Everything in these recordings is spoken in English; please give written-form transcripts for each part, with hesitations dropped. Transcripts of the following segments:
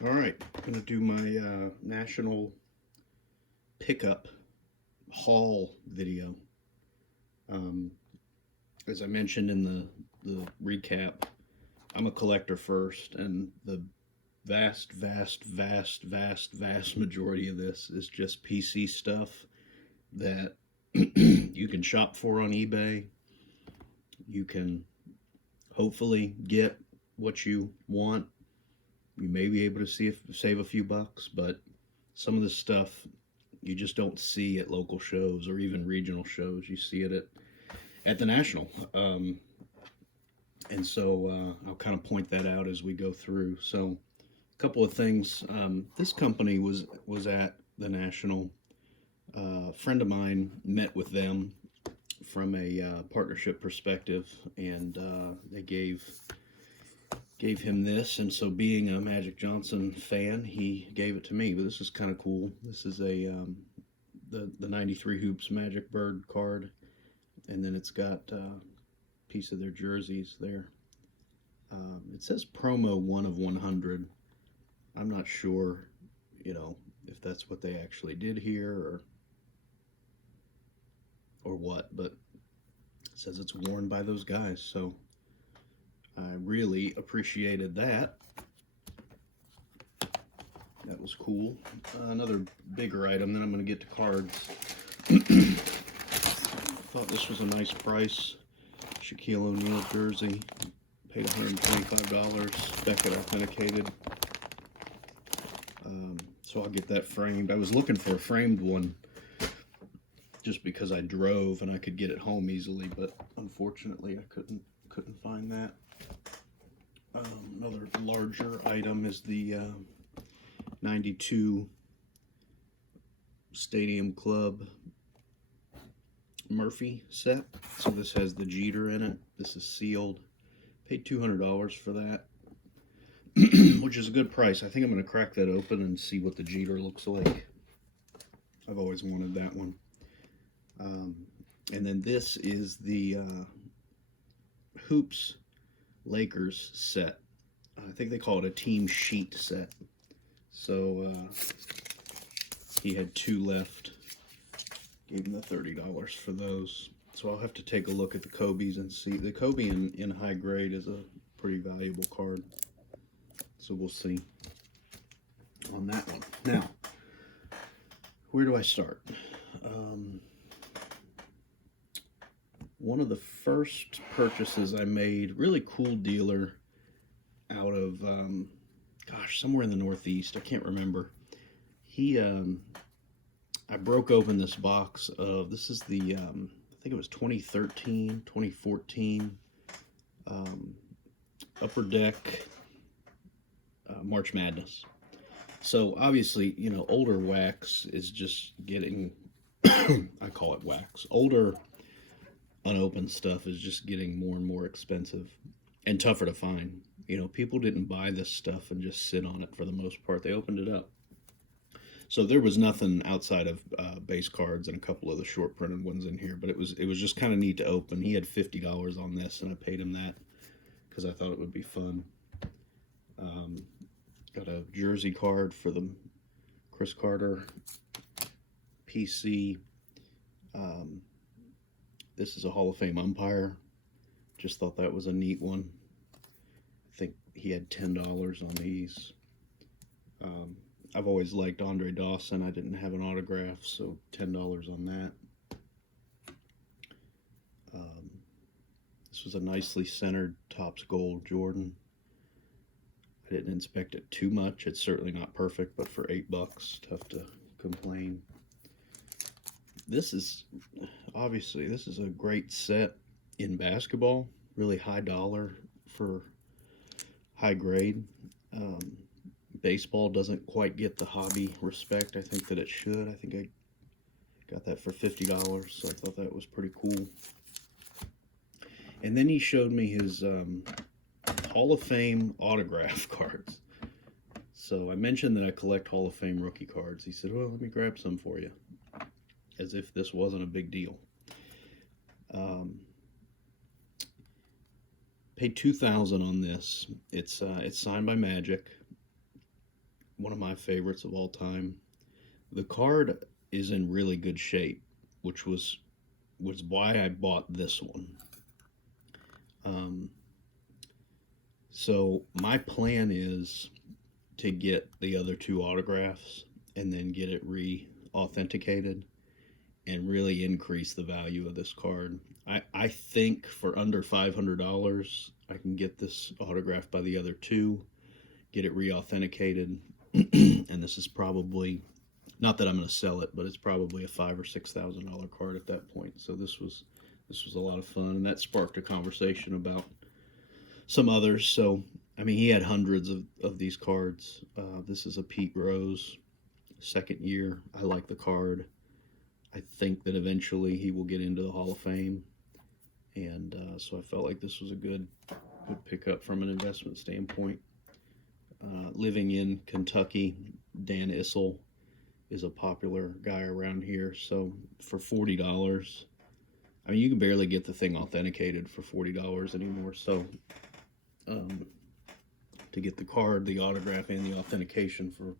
All right, I'm gonna do my national pickup haul video. Um, as I mentioned in the recap, I'm a collector first, and the vast majority of this is just PC stuff that you can shop for on eBay. You can hopefully get what you want. You may be able to save a few bucks, but some of this stuff you just don't see at local shows or even regional shows. You see it at the national. And so I'll kind of point that out as we go through. So a couple of things. This company was at the national. A friend of mine met with them from a partnership perspective, and they gave him this. And so, being a Magic Johnson fan, he gave it to me. But this is kind of cool. This is the '93 Hoops Magic Bird card, and then it's got a piece of their jerseys there. It says promo 1 of 100. I'm not sure, if that's what they actually did here or what, but it says it's worn by those guys. So I really appreciated that. That was cool. Another bigger item, then I'm going to get to cards. Thought this was a nice price. Shaquille O'Neal jersey. Paid $125. Puckett authenticated. So I'll get that framed. I was looking for a framed one just because I drove and I could get it home easily, but unfortunately I couldn't find that. Another larger item is the 92 Stadium Club Murphy set. So this has the Jeter in it. This is sealed. Paid $200 for that, which is a good price. I think I'm going to crack that open and see what the Jeter looks like. I've always wanted that one. And then this is the Hoops Lakers set. I think they call it a team sheet set. So he had two left. Gave him the $30 for those. So I'll have to take a look at the Kobe's and see. The Kobe in high grade is a pretty valuable card. So we'll see on that one. Now, where do I start? One of the first purchases I made, really cool dealer out of, somewhere in the Northeast. I can't remember. I broke open this box of, this is the, I think it was 2013, 2014 Upper Deck March Madness. So obviously, older wax is just getting, I call it wax. Older unopened stuff is just getting more and more expensive and tougher to find. People didn't buy this stuff and just sit on it for the most part. They opened it up. So there was nothing outside of base cards and a couple of the short printed ones in here, but it was just kind of neat to open. He had $50 on this, and I paid him that because I thought it would be fun. Got a jersey card for the Chris Carter PC. This is a Hall of Fame umpire. Just thought that was a neat one. I think he had $10 on these. I've always liked Andre Dawson. I didn't have an autograph, so $10 on that. This was a nicely centered Topps Gold Jordan. I didn't inspect it too much. It's certainly not perfect, but for $8, tough to complain. This is a great set in basketball. Really high dollar for high grade. Baseball doesn't quite get the hobby respect I think that it should. I think I got that for $50, so I thought that was pretty cool. And then he showed me his Hall of Fame autograph cards. So I mentioned that I collect Hall of Fame rookie cards. He said, well, let me grab some for you. As if this wasn't a big deal. Paid $2,000 on this. It's signed by Magic. one of my favorites of all time. The card is in really good shape, which was why I bought this one. Um, so my plan is to get the other two autographs and then get it re-authenticated and really increase the value of this card. I think for under $500 I can get this autographed by the other two, get it re-authenticated, and this is probably, not that I'm going to sell it, but it's probably a $5,000 or $6,000 card at that point. So this was a lot of fun, and that sparked a conversation about some others. So I mean, he had hundreds of these cards. This is a Pete Rose, second year. I like the card. I think that eventually he will get into the Hall of Fame, and so I felt like this was a good pickup from an investment standpoint. Living in Kentucky, Dan Issel is a popular guy around here. So for $40, I mean, you can barely get the thing authenticated for $40 anymore. So to get the card, the autograph, and the authentication for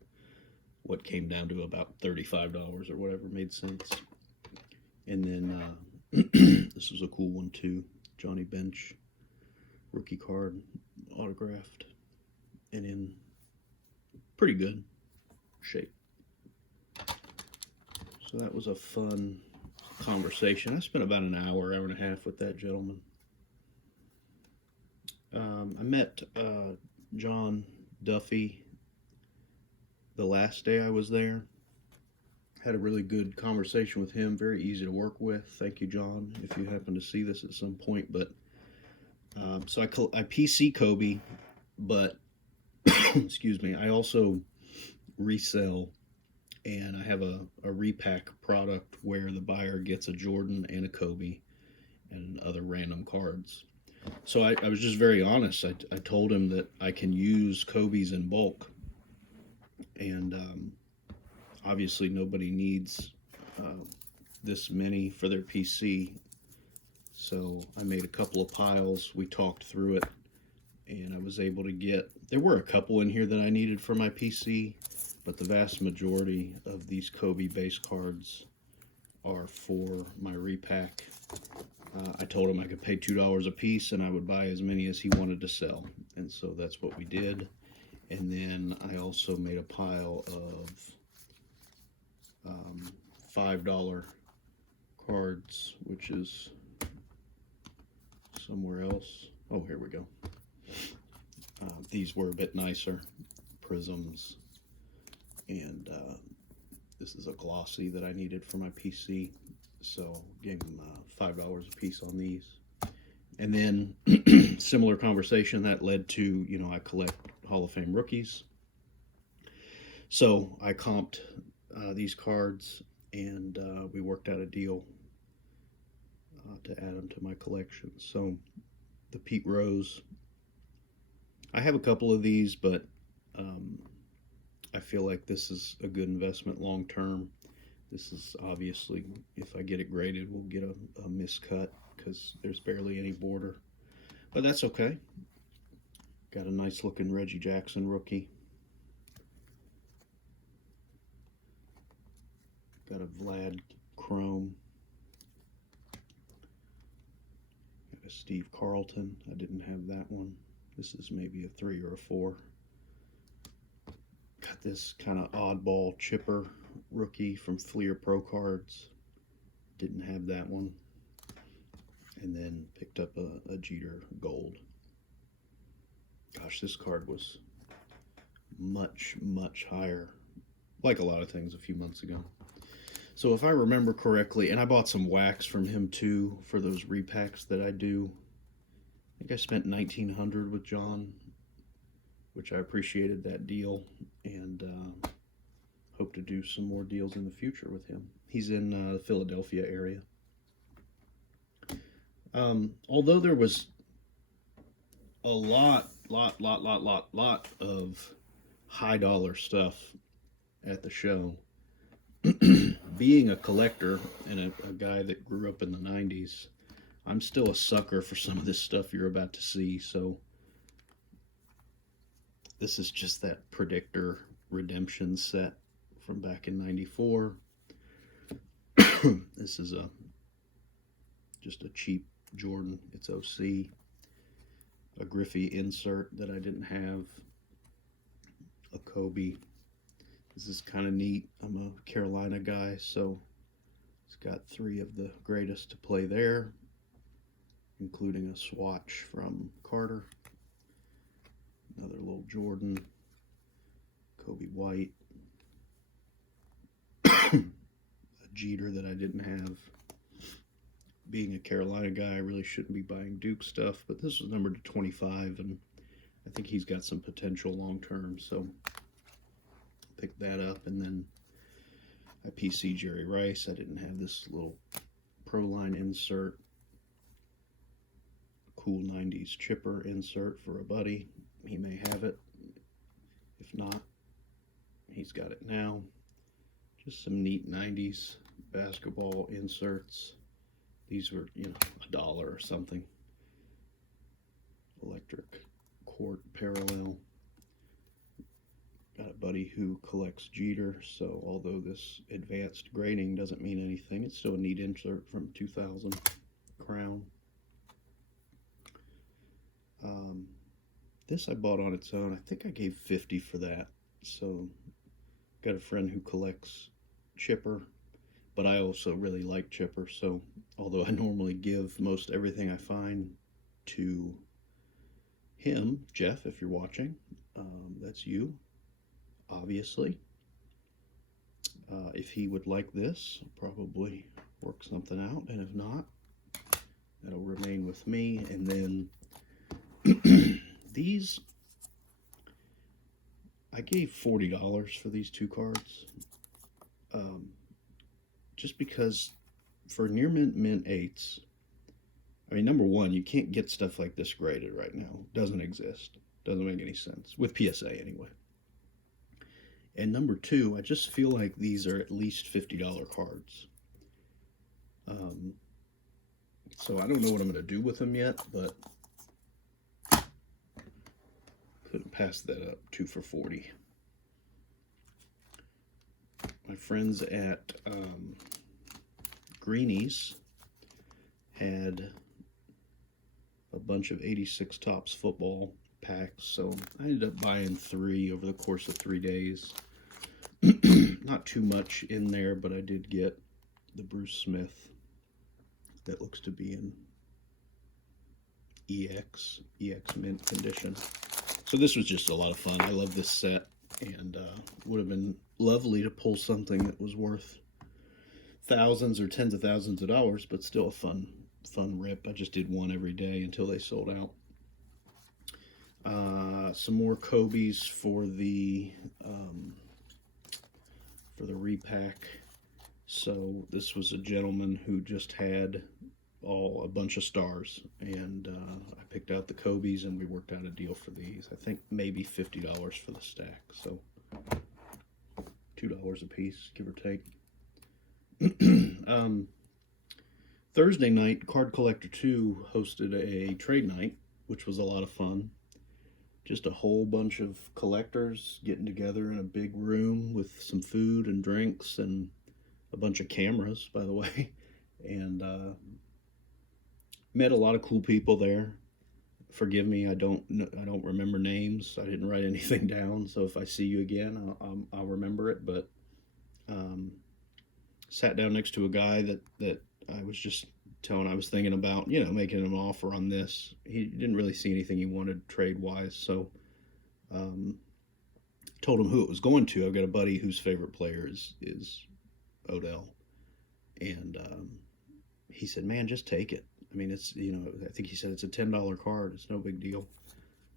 what came down to about $35 or whatever made sense. And then this was a cool one too. Johnny Bench rookie card, autographed and in pretty good shape. So that was a fun conversation. I spent about an hour and a half with that gentleman. I met John Duffy the last day I was there. Had a really good conversation with him. Very easy to work with. Thank you, John, if you happen to see this at some point. But so I PC Kobe, but excuse me, I also resell, and I have a repack product where the buyer gets a Jordan and a Kobe and other random cards. So I was just very honest. I told him that I can use Kobe's in bulk, and obviously nobody needs this many for their PC. So I made a couple of piles. We talked through it, and I was able to get, there were a couple in here that I needed for my PC, but the vast majority of these Kobe base cards are for my repack. I told him I could pay $2 a piece and I would buy as many as he wanted to sell. And so that's what we did. And then I also made a pile of $5 cards, which is somewhere else. Oh, here we go. These were a bit nicer. Prisms. And this is a glossy that I needed for my PC. So gave them $5 a piece on these. And then similar conversation that led to, you know, I collect Hall of Fame rookies. So I comped these cards, and we worked out a deal to add them to my collection. So the Pete Rose, I have a couple of these, but I feel like this is a good investment long term. This is obviously, if I get it graded, we'll get a miscut because there's barely any border. But that's okay. Got a nice looking Reggie Jackson rookie. Got a Vlad Chrome. Got a Steve Carlton. I didn't have that one. This is maybe a 3 or a 4. Got this kind of oddball chipper rookie from Fleer Pro Cards. Didn't have that one. And then picked up a Jeter Gold. Gosh, this card was much, much higher, like a lot of things a few months ago. So if I remember correctly, and I bought some wax from him too for those repacks that I do. I think I spent $1,900 with John, which I appreciated that deal, and hope to do some more deals in the future with him. He's in the Philadelphia area. Although there was a lot of high dollar stuff at the show, being a collector and a guy that grew up in the 90s, I'm still a sucker for some of this stuff you're about to see. So this is just that predictor redemption set from back in '94. This is just a cheap Jordan. It's OC. A Griffey insert that I didn't have. A Kobe. This is kind of neat. I'm a Carolina guy, so it's got 3 of the greatest to play there, including a swatch from Carter. Another little Jordan. Kobe White. A Jeter that I didn't have. Being a Carolina guy, I really shouldn't be buying Duke stuff, but this was numbered to 25, and I think he's got some potential long term, so pick that up. And then I PC Jerry Rice. I didn't have this little Pro Line insert. Cool 90s chipper insert for a buddy. He may have it. If not, he's got it now. Just some neat 90s basketball inserts. These were, $1 or something. Electric quart parallel. Got a buddy who collects Jeter, so although this advanced grading doesn't mean anything, it's still a neat insert from 2000 Crown. This I bought on its own. I think I gave $50 for that. So got a friend who collects chipper, but I also really like chipper, so although I normally give most everything I find to him, Jeff, if you're watching, that's you, obviously. If he would like this, I'll probably work something out, and if not, that'll remain with me. And then these, I gave $40 for these 2 cards, just because for near mint 8s, I mean, number one, you can't get stuff like this graded right now. Doesn't exist. Doesn't make any sense, with PSA anyway. And number 2, I just feel like these are at least $50 cards. So I don't know what I'm going to do with them yet, but couldn't pass that up. 2 for $40. My friends at Greenies had a bunch of 86 Topps football packs, so I ended up buying 3 over the course of 3 days. Not too much in there, but I did get the Bruce Smith that looks to be in EX mint condition. So this was just a lot of fun. I love this set, and would have been lovely to pull something that was worth thousands or tens of thousands of dollars, but still a fun rip. I just did one every day until they sold out. Some more Kobe's for the repack. So this was a gentleman who just had a bunch of stars, and I picked out the Kobe's, and we worked out a deal for these. I think maybe $50 for the stack, so $2 a piece, give or take. Thursday night, Card Collector 2 hosted a trade night, which was a lot of fun. Just a whole bunch of collectors getting together in a big room with some food and drinks and a bunch of cameras, by the way, and met a lot of cool people there. Forgive me, I don't remember names. I didn't write anything down, so if I see you again, I'll remember it. But sat down next to a guy that I was just telling, I was thinking about, making him an offer on this. He didn't really see anything he wanted trade-wise, so told him who it was going to. I've got a buddy whose favorite player is Odell, and he said, man, just take it. I mean, it's, I think he said it's a $10 card. It's no big deal.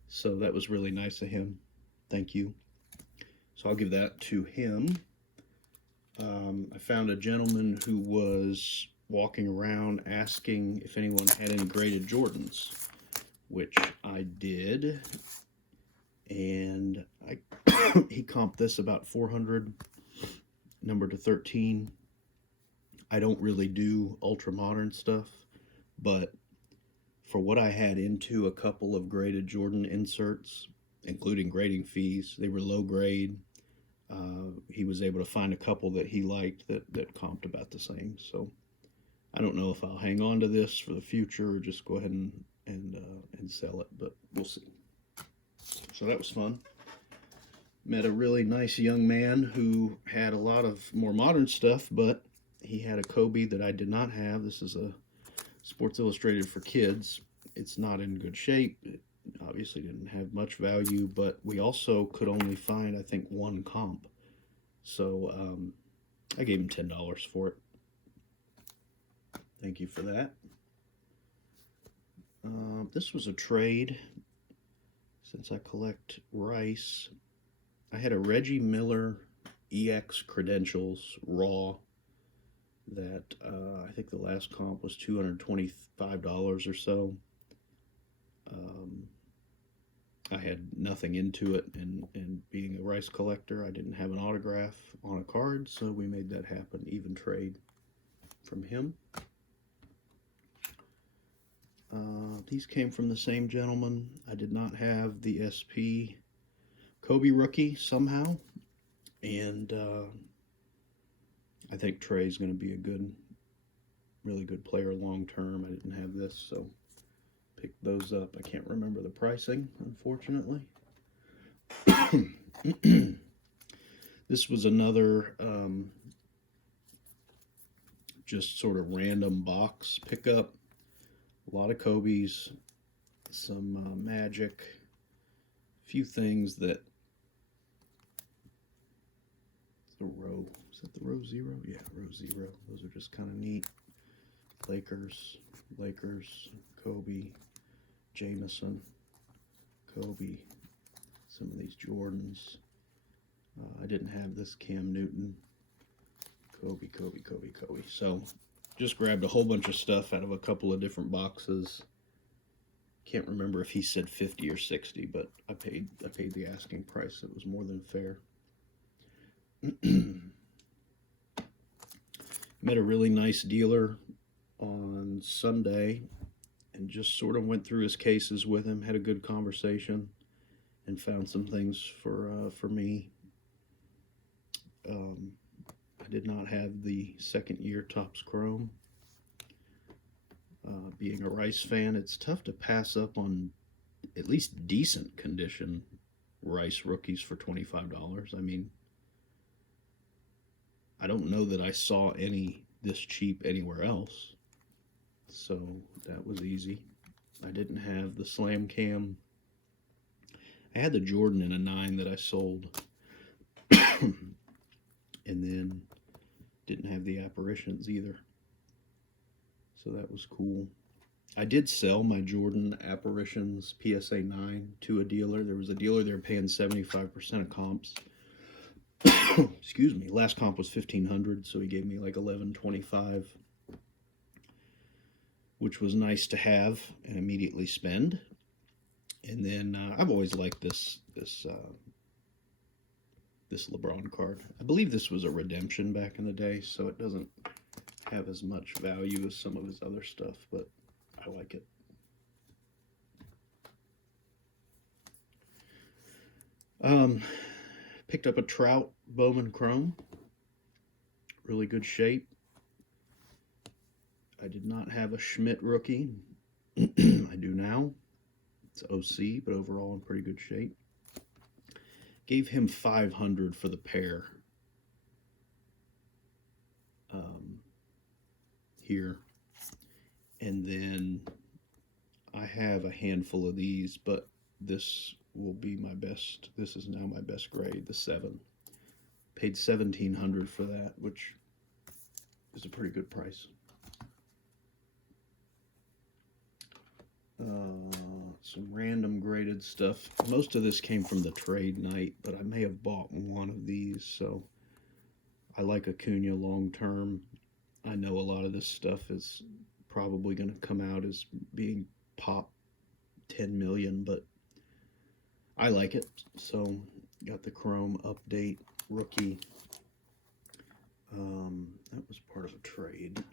So that was really nice of him. Thank you. So I'll give that to him. I found a gentleman who was walking around asking if anyone had any graded Jordans, which I did, and he comped this about 400, number to 13. I don't really do ultra modern stuff, but for what I had into a couple of graded Jordan inserts, including grading fees, they were low grade. he was able to find a couple that he liked that comped about the same. So I don't know if I'll hang on to this for the future or just go ahead and sell it, but we'll see. So that was fun. Met a really nice young man who had a lot of more modern stuff, but he had a Kobe that I did not have. This is a Sports Illustrated for kids. It's not in good shape. It obviously didn't have much value, but we also could only find, I think, one comp. So I gave him $10 for it. Thank you for that. This was a trade. Since I collect rice, I had a Reggie Miller EX Credentials Raw that I think the last comp was $225 or so. I had nothing into it, and being a rice collector, I didn't have an autograph on a card, so we made that happen. Even trade from him. These came from the same gentleman. I did not have the SP Kobe rookie somehow, and I think Trey's going to be a really good player long term. I didn't have this, so picked those up. I can't remember the pricing, unfortunately. This was another just sort of random box pickup. A lot of Kobe's, some Magic, a few things that the row. Is that the row 0? Yeah, row 0. Those are just kind of neat. Lakers, Kobe, Jameson, Kobe, some of these Jordans. I didn't have this Cam Newton. Kobe. So just grabbed a whole bunch of stuff out of a couple of different boxes. Can't remember if he said 50 or 60, but I paid the asking price. It was more than fair. Met a really nice dealer on Sunday and just sort of went through his cases with him, had a good conversation, and found some things for me. I did not have the second year Topps Chrome. Being a Rice fan, it's tough to pass up on at least decent condition Rice rookies for $25. I mean, I don't know that I saw any this cheap anywhere else, so that was easy. I didn't have the Slam Cam. I had the Jordan in a 9 that I sold, and then didn't have the Apparitions either, so that was cool. I did sell my Jordan Apparitions PSA 9 to a dealer. There was a dealer there paying 75% of comps. Excuse me. Last comp was $1,500, so he gave me like $1,125, which was nice to have and immediately spend. And then I've always liked this Lebron card. I believe this was a redemption back in the day, so it doesn't have as much value as some of his other stuff, but I like it. Picked up a Trout Bowman Chrome. Really good shape. I did not have a Schmidt rookie. I do now. It's OC, but overall in pretty good shape. Gave him $500 for the pair. Here. And then I have a handful of these, but this will be my best. This is now my best grade, the 7. Paid $1,700 for that, which is a pretty good price. Some random graded stuff. Most of this came from the trade night, but I may have bought one of these, so I like Acuna long term. I know a lot of this stuff is probably going to come out as being pop 10 million, but I like it. So got the Chrome update rookie. That was part of a trade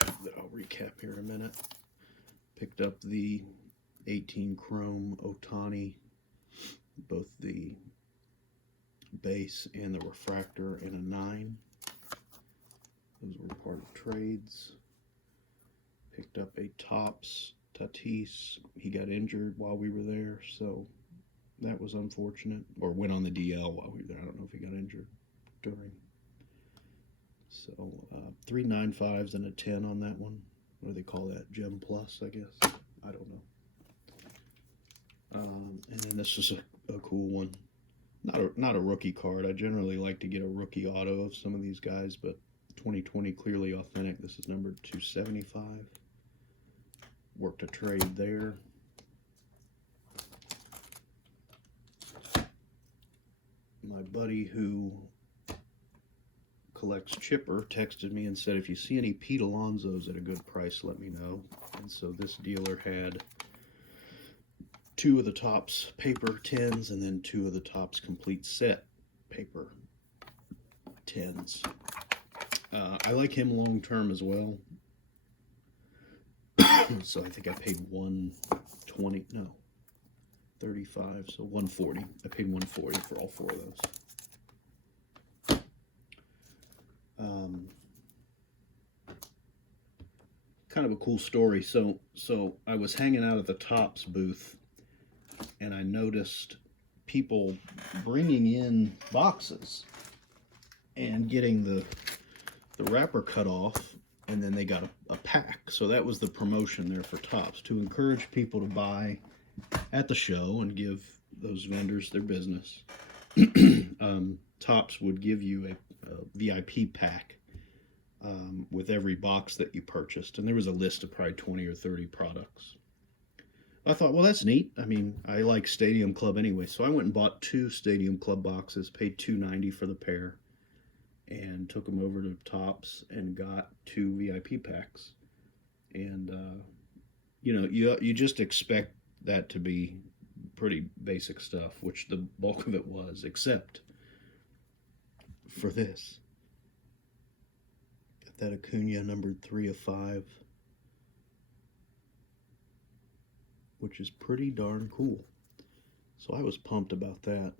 that I'll recap here in a minute. Picked up the 18 Chrome Ohtani, both the base and the refractor in a 9. Those were part of trades. Picked up a Topps Tatis. He got injured while we were there, so that was unfortunate. Or went on the DL while we were there. I don't know if he got injured during. So 3 9.5s and a 10 on that one. What do they call that? Gem Plus, I guess. I don't know. And then this is a cool one. Not a rookie card. I generally like to get a rookie auto of some of these guys, but 2020 Clearly Authentic. This is number 275. Worked a trade there. My buddy who collects Chipper texted me and said, if you see any Pete Alonsos at a good price, let me know. And so this dealer had 2 of the Topps paper 10s and then 2 of the Topps complete set paper 10s. I like him long term as well. So I think I paid 120, no, 35, so 140. I paid 140 for all 4 of those. Kind of a cool story. So I was hanging out at the Topps booth, and I noticed people bringing in boxes and getting the wrapper cut off, and then they got a pack. So that was the promotion there for Topps, to encourage people to buy at the show and give those vendors their business. Topps would give you a VIP pack with every box that you purchased, and there was a list of probably 20 or 30 products. I thought, well, that's neat. I mean, I like Stadium Club anyway, so I went and bought 2 Stadium Club boxes, paid $2.90 for the pair, and took them over to Topps and got 2 VIP packs. And you know, you just expect that to be pretty basic stuff, which the bulk of it was, except for this. Got that Acuna numbered 3 of 5, which is pretty darn cool. So I was pumped about that.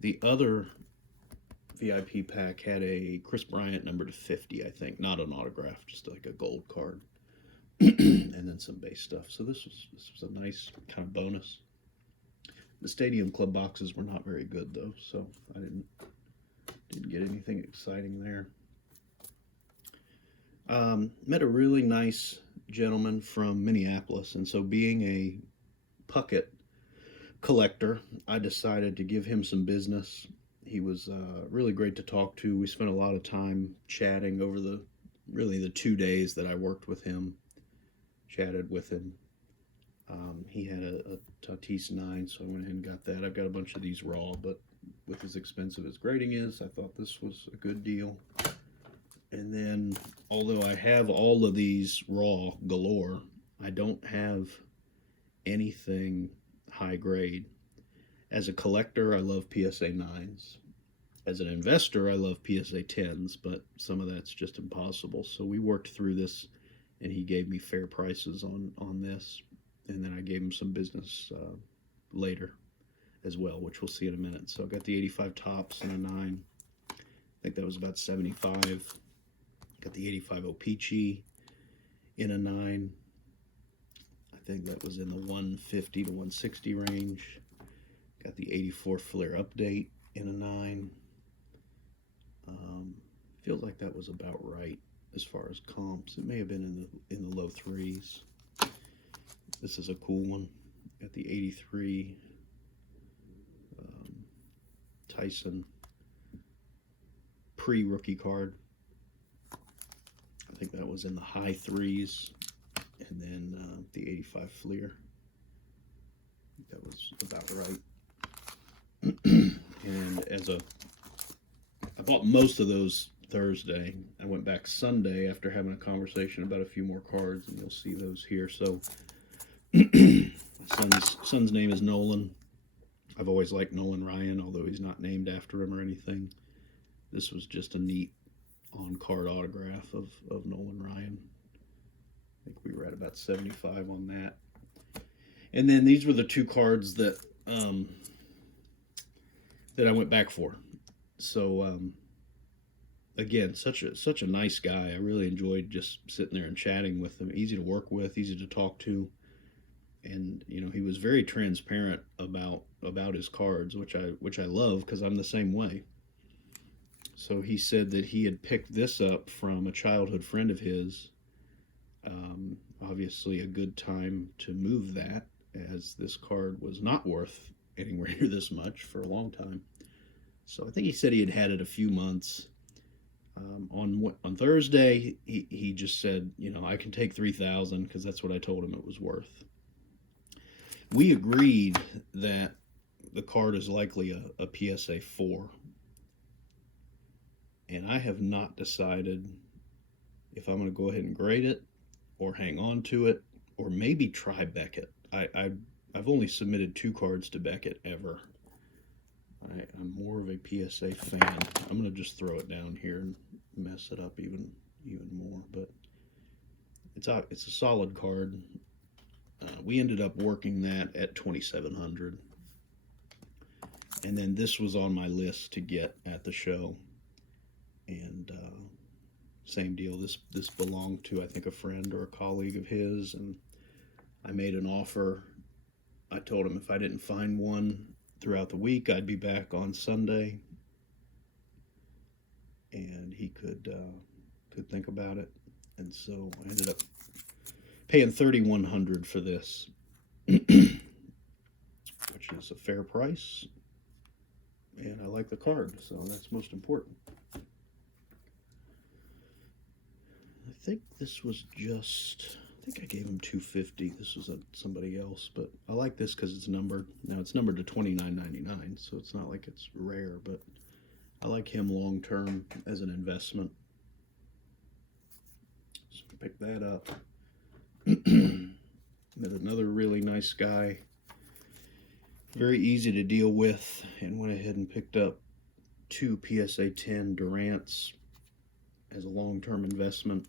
The other VIP pack had a Chris Bryant numbered to 50, I think. Not an autograph, just like a gold card. And then some base stuff. So this was a nice kind of bonus. The Stadium Club boxes were not very good though, so I didn't get anything exciting there. Met a really nice gentleman from Minneapolis, and so being a Puckett collector, I decided to give him some business. He was really great to talk to. We spent a lot of time chatting over the 2 days that I worked with him. Chatted with him. He had a Tatis 9, so I went ahead and got that. I've got a bunch of these raw, but with as expensive as grading is, I thought this was a good deal. And then, although I have all of these raw galore, I don't have anything high grade. As a collector, I love PSA 9s. As an investor, I love PSA 10s, but some of that's just impossible. So we worked through this, and he gave me fair prices on this. And then I gave him some business later as well, which we'll see in a minute. So I got the 85 Topps and a 9. I think that was about 75. Got the 85 O-Pee-Chee in a 9. I think that was in the 150 to 160 range. Got the 84 Flair Update in a 9. Feels like that was about right as far as comps. It may have been in the low 3s. This is a cool one. Got the 83 Tyson pre-rookie card. I think that was in the high 3s. And then the 85 Fleer. I think that was about right. And I bought most of those Thursday. I went back Sunday after having a conversation about a few more cards, and you'll see those here. So, son's name is Nolan. I've always liked Nolan Ryan, although he's not named after him or anything. This was just a neat on-card autograph of Nolan Ryan. I think we were at about 75 on that. And then these were the 2 cards that that I went back for. So again, such a nice guy. I really enjoyed just sitting there and chatting with him. Easy to work with, easy to talk to, and he was very transparent about his cards, which I love because I'm the same way. So he said that he had picked this up from a childhood friend of his. Obviously, a good time to move that, as this card was not worth anywhere near this much for a long time. So I think he said he had it a few months. On Thursday, he just said, I can take 3,000 because that's what I told him it was worth. We agreed that the card is likely a PSA 4, and I have not decided if I'm going to go ahead and grade it or hang on to it or maybe try Beckett. I've only submitted 2 cards to Beckett ever. I'm more of a PSA fan. I'm going to just throw it down here and mess it up even more, but it's a solid card. We ended up working that at 2,700, and then this was on my list to get at the show, and same deal. This belonged to, I think, a friend or a colleague of his, and I made an offer. I told him if I didn't find one throughout the week, I'd be back on Sunday, and he could think about it. And so I ended up paying 3,100 for this, which is a fair price, and I like the card, so that's most important. I think this was I think I gave him 250. This was somebody else, but I like this because it's numbered. Now it's numbered to 29.99, so it's not like it's rare, but I like him long term as an investment. So pick that up. Another really nice guy, very easy to deal with, and went ahead and picked up 2 PSA 10 Durants as a long-term investment.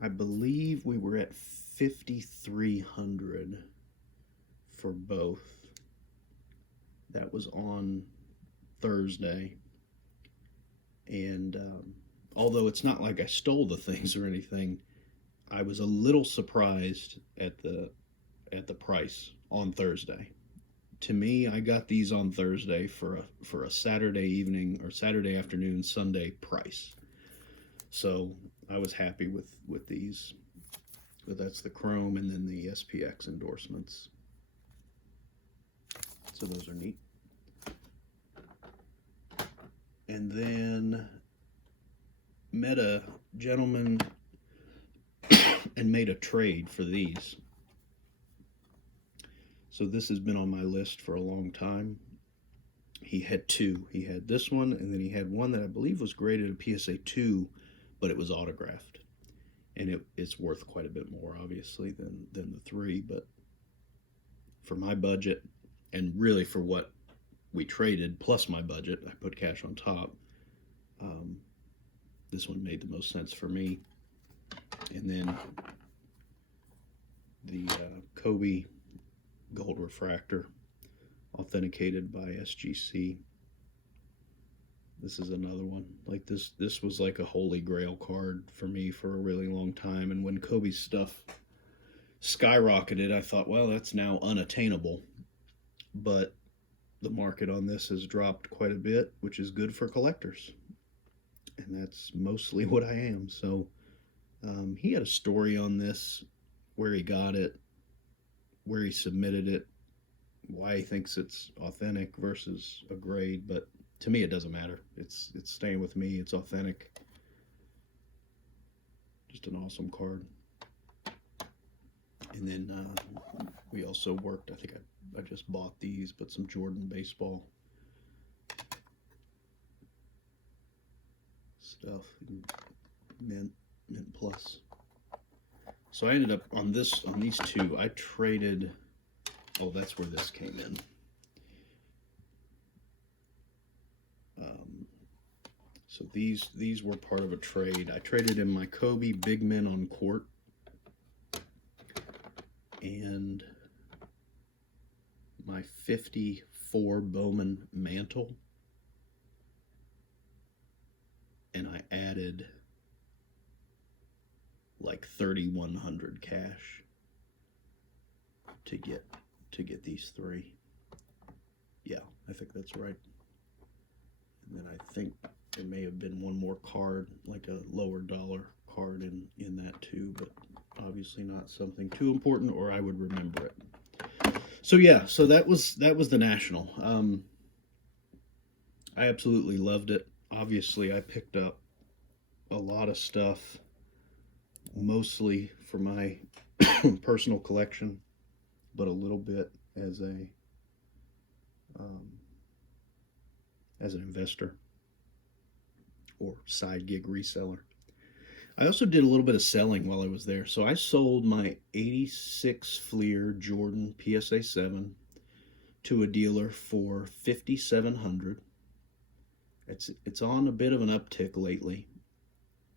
I believe we were at 5,300 for both. That was on Thursday, and although it's not like I stole the things or anything, I was a little surprised at the price on Thursday. To me, I got these on Thursday for a Saturday evening or Saturday afternoon, Sunday price. So I was happy with these. But that's the Chrome and then the SPX endorsements. So those are neat. And then met a gentleman and made a trade for these. So this has been on my list for a long time. He had 2. He had this one, and then he had one that I believe was graded a PSA 2, but it was autographed. And it's worth quite a bit more, obviously, than the 3. But for my budget, and really for what we traded, plus my budget, I put cash on top, this one made the most sense for me. And then the Kobe Gold Refractor, authenticated by SGC. This is another one. Like this was like a holy grail card for me for a really long time. And when Kobe's stuff skyrocketed, I thought, well, that's now unattainable. But the market on this has dropped quite a bit, which is good for collectors. And that's mostly what I am. So he had a story on this, where he got it, where he submitted it, why he thinks it's authentic versus a grade, but to me it doesn't matter. It's staying with me. It's authentic. Just an awesome card. And then we also worked, I think I just bought these, but some Jordan baseball stuff, mint plus. So I ended up on these 2. I traded. Oh, that's where this came in. So these were part of a trade. I traded in my Kobe Big Men on court and my 50 4 Bowman Mantle, and I added like 3,100 cash to get these 3. Yeah, I think that's right. And then I think there may have been one more card, like a lower dollar card in that too, but obviously not something too important, or I would remember it. So yeah, so that was the National. I absolutely loved it. Obviously, I picked up a lot of stuff, mostly for my personal collection, but a little bit um, as an investor or side gig reseller. I also did a little bit of selling while I was there. So I sold my 86 Fleer Jordan PSA 7 to a dealer for 5,700. It's on a bit of an uptick lately,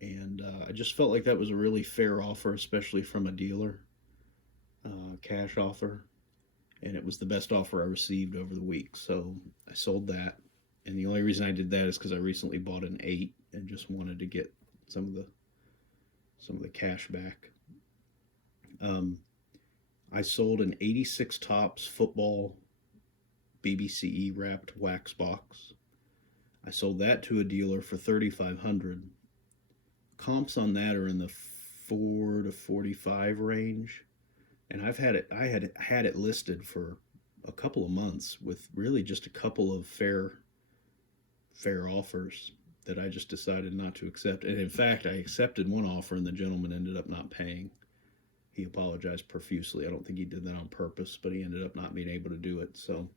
and I just felt like that was a really fair offer, especially from a dealer, cash offer, and it was the best offer I received over the week. So I sold that, and the only reason I did that is because I recently bought an 8 and just wanted to get some of the cash back. I sold an 86 Topps football BBCE wrapped wax box. I sold that to a dealer for 3,500. Comps on that are in the 4 to 45 range, and I had it listed for a couple of months with really just a couple of fair offers that I just decided not to accept. And in fact, I accepted one offer and the gentleman ended up not paying. He apologized profusely. I don't think he did that on purpose, but he ended up not being able to do it. So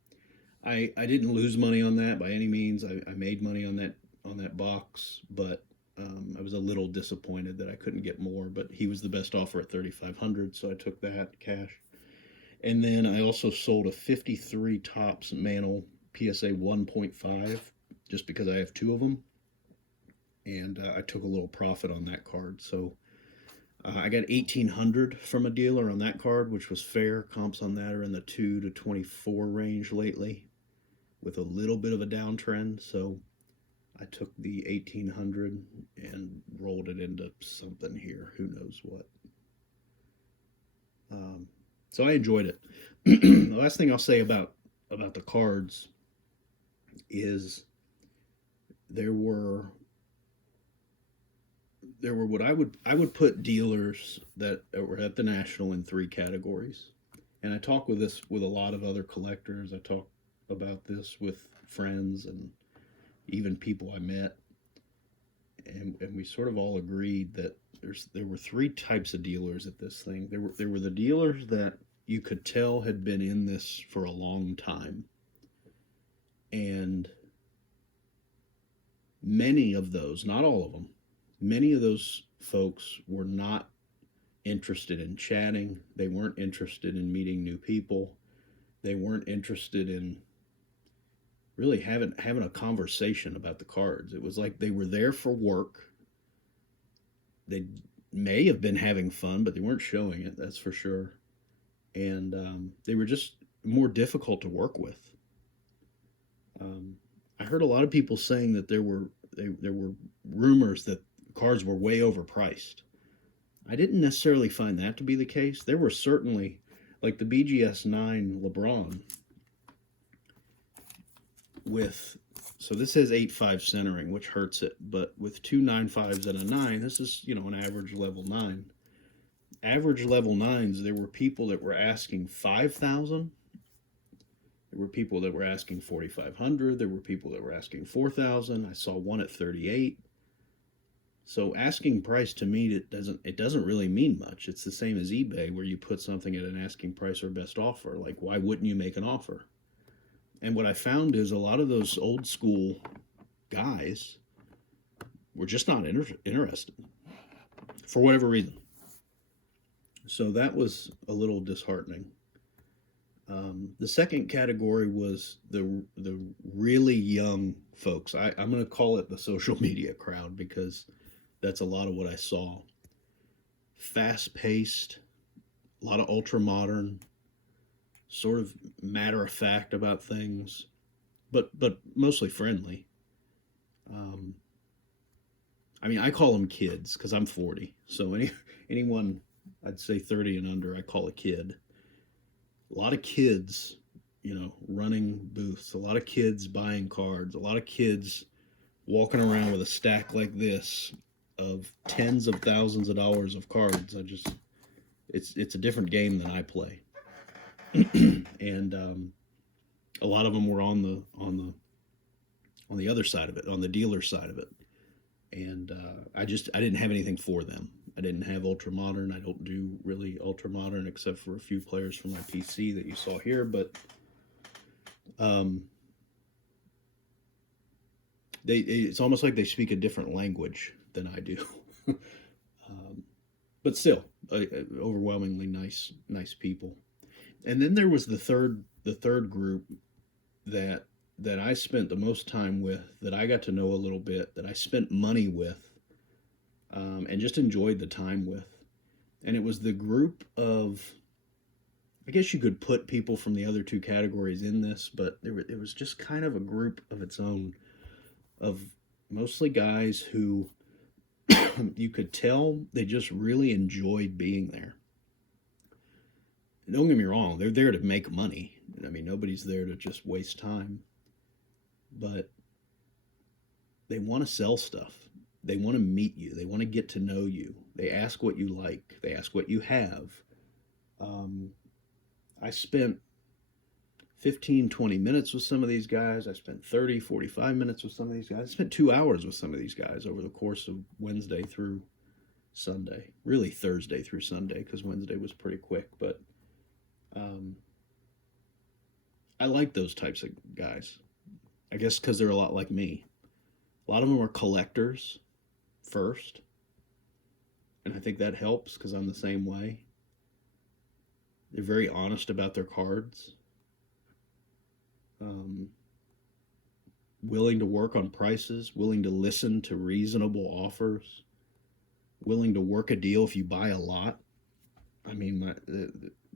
I didn't lose money on that by any means. I made money on that box, but I was a little disappointed that I couldn't get more. But he was the best offer at 3,500, so I took that cash. And then I also sold a 53 Topps Mantle PSA 1.5 just because I have 2 of them, and I took a little profit on that card. So I got 1,800 from a dealer on that card, which was fair. Comps on that are in the 2 to 24 range lately, with a little bit of a downtrend. So I took the 1,800 and rolled it into something here. Who knows what? So I enjoyed it. The last thing I'll say about the cards is there were what I would put dealers that were at the National in 3 categories. And I talk with a lot of other collectors. I talk about this with friends and even people I met, and we sort of all agreed that there were 3 types of dealers at this thing. There were the dealers that you could tell had been in this for a long time, and many of those, not all of them, many of those folks were not interested in chatting. They weren't interested in meeting new people. They weren't interested in really having a conversation about the cards. It was like they were there for work. They may have been having fun, but they weren't showing it, that's for sure. And they were just more difficult to work with. I heard a lot of people saying that there were rumors that cards were way overpriced. I didn't necessarily find that to be the case. There were certainly, like the BGS 9 Lebron so this has 8.5 centering, which hurts it, but with 2 9.5s and a 9, this is, an average level 9. Average level 9s, there were people that were asking 5,000. There were people that were asking 4,500. There were people that were asking 4,000. I saw one at 38. So asking price to me, it doesn't really mean much. It's the same as eBay, where you put something at an asking price or best offer. Like, why wouldn't you make an offer? And what I found is a lot of those old school guys were just not interested for whatever reason. So that was a little disheartening. The second category was the really young folks. I'm going to call it the social media crowd, because that's a lot of what I saw. Fast-paced, a lot of ultra-modern, sort of matter of fact about things, but mostly friendly. Um, I mean, I call them kids because I'm 40. So anyone I'd say 30 and under, I call a kid. A lot of kids, running booths. A lot of kids buying cards. A lot of kids walking around with a stack like this of tens of thousands of dollars of cards. It's a different game than I play, and a lot of them were on the other side of it, on the dealer side of it, and I didn't have anything for them. I didn't have ultra modern. I don't do really ultra modern except for a few players from my PC that you saw here, but um, it's almost like they speak a different language than I do. But still, overwhelmingly nice people. And then there was the third group that I spent the most time with, that I got to know a little bit, that I spent money with, and just enjoyed the time with. And it was the group of, I guess you could put people from the other two categories in this, but it was just kind of a group of its own, of mostly guys who you could tell they just really enjoyed being there. Don't get me wrong, they're there to make money. I mean, nobody's there to just waste time, but they want to sell stuff. They want to meet you. They want to get to know you. They ask what you like. They ask what you have. Um, I spent 15, 20 minutes with some of these guys. I spent 30, 45 minutes with some of these guys. I spent 2 hours with some of these guys over the course of Wednesday through Sunday. Really Thursday through Sunday, because Wednesday was pretty quick. But um, I like those types of guys. I guess because they're a lot like me. A lot of them are collectors first. And I think that helps because I'm the same way. They're very honest about their cards. Um, Willing to work on prices, willing to listen to reasonable offers, willing to work a deal if you buy a lot. I mean,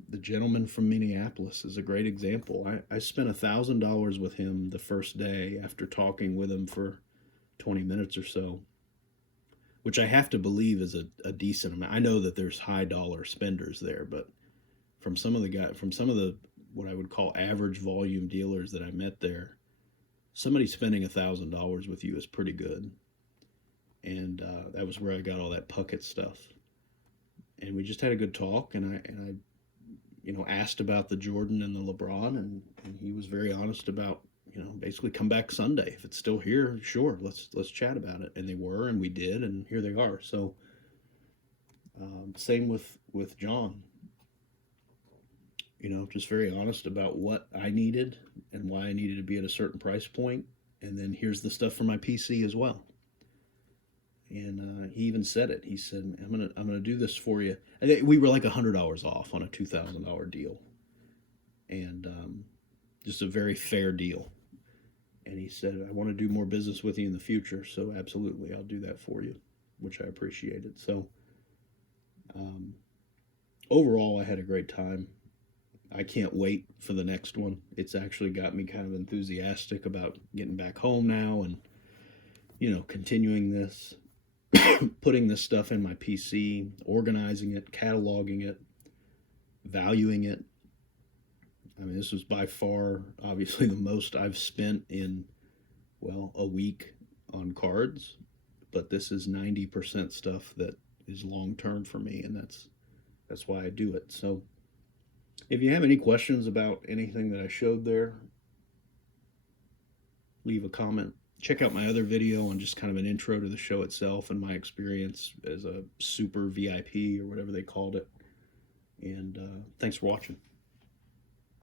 the gentleman from Minneapolis is a great example. I spent $1,000 with him the first day after talking with him for 20 minutes or so, which I have to believe is a decent amount. I know that there's high dollar spenders there, but from some of the what I would call average volume dealers that I met there, somebody spending $1,000 with you is pretty good. And that was where I got all that Puckett stuff. And we just had a good talk, and I asked about the Jordan and the LeBron, and he was very honest about, basically come back Sunday if it's still here. Sure, let's chat about it. And they were, and we did, and here they are. So same with John. Just very honest about what I needed and why I needed to be at a certain price point. And then here's the stuff for my PC as well. And he even said it. He said, "I'm gonna do this for you." We were like $100 off on a $2,000 deal, and just a very fair deal. And he said, "I want to do more business with you in the future, so absolutely, I'll do that for you," which I appreciated. So overall, I had a great time. I can't wait for the next one. It's actually got me kind of enthusiastic about getting back home now and, continuing this, putting this stuff in my PC, organizing it, cataloging it, valuing it. I mean, this was by far, obviously, the most I've spent in, a week on cards, but this is 90% stuff that is long term for me, and that's why I do it. So if you have any questions about anything that I showed there, leave a comment. Check out my other video on just kind of an intro to the show itself and my experience as a super VIP or whatever they called it. And thanks for watching.